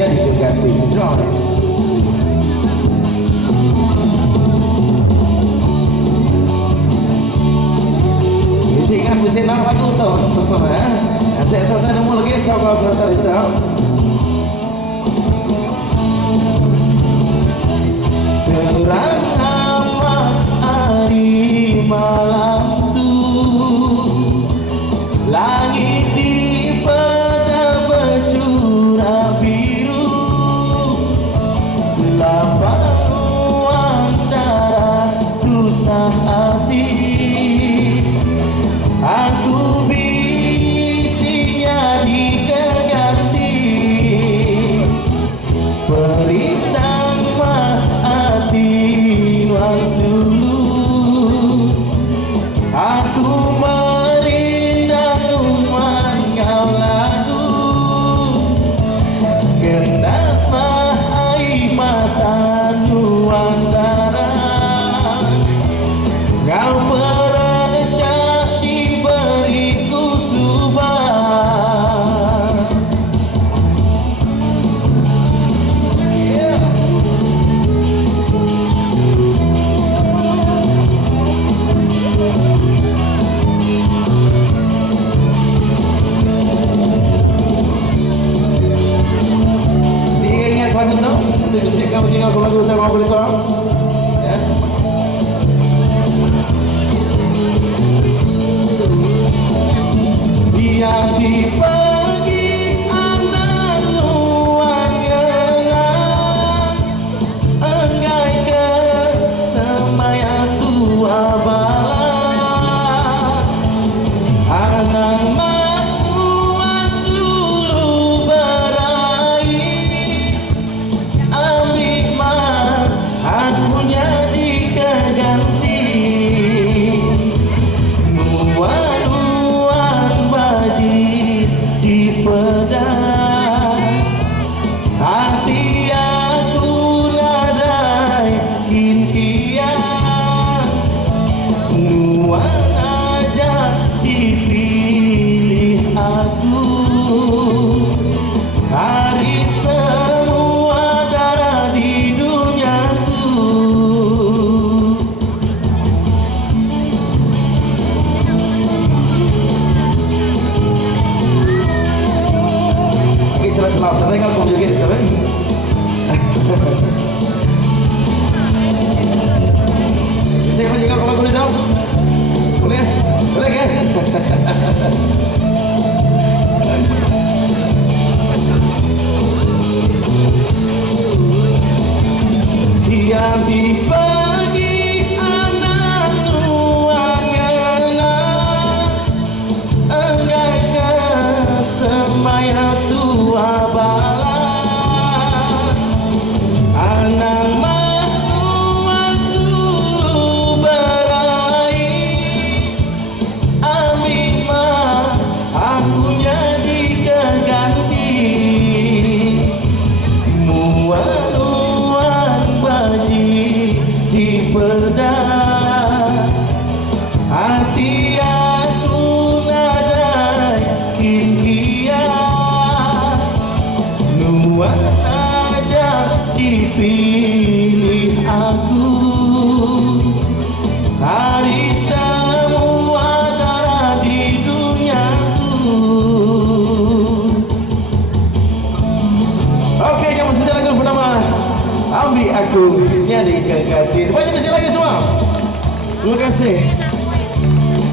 jadi keganti. Joy. Mesti kan mesti nak lagu tu. Nanti selesai nemu lagi kau bertarik tu. Terang amat hari malam tu, langit di pada bercurah biru, lapang antara susah hati. Aku bisinya dikeganti, perintah hati nuang sulu. Aku merindang nuang kau lagu, kendas mahai mata nuang darah. Kau perecah diberiku subah. Lagu tu, nanti bisa kamu tinggal lagu saya mau beritahu. Ya. Yang di pagi anak nuang genang, enggai ke semaya tua bala, anak nuang sulu berai. Aku jadi keganti, nuan baji di pedang. Hati aku nadai kinkian, nuan aja dipilih aku. Hari semua darah di dunia tuh. Oke, celah-celah tadi aku joget kan? Saya juga kalau boleh tahu, boleh, boleh kan? Yang di pagi anak nuang genang, enggai ke semaya tua bala, anak nuang sulu berai. Ambil mah aku jadi keganti, di pedang. Hati aku nadai kinkian, nuan aja dipilih aku. Hari semua darah di dunia tuh. Oke, kamu saja lagu bernama Ambil Aku jadi keganti. Banyak di sini lagi semua. Terima kasih.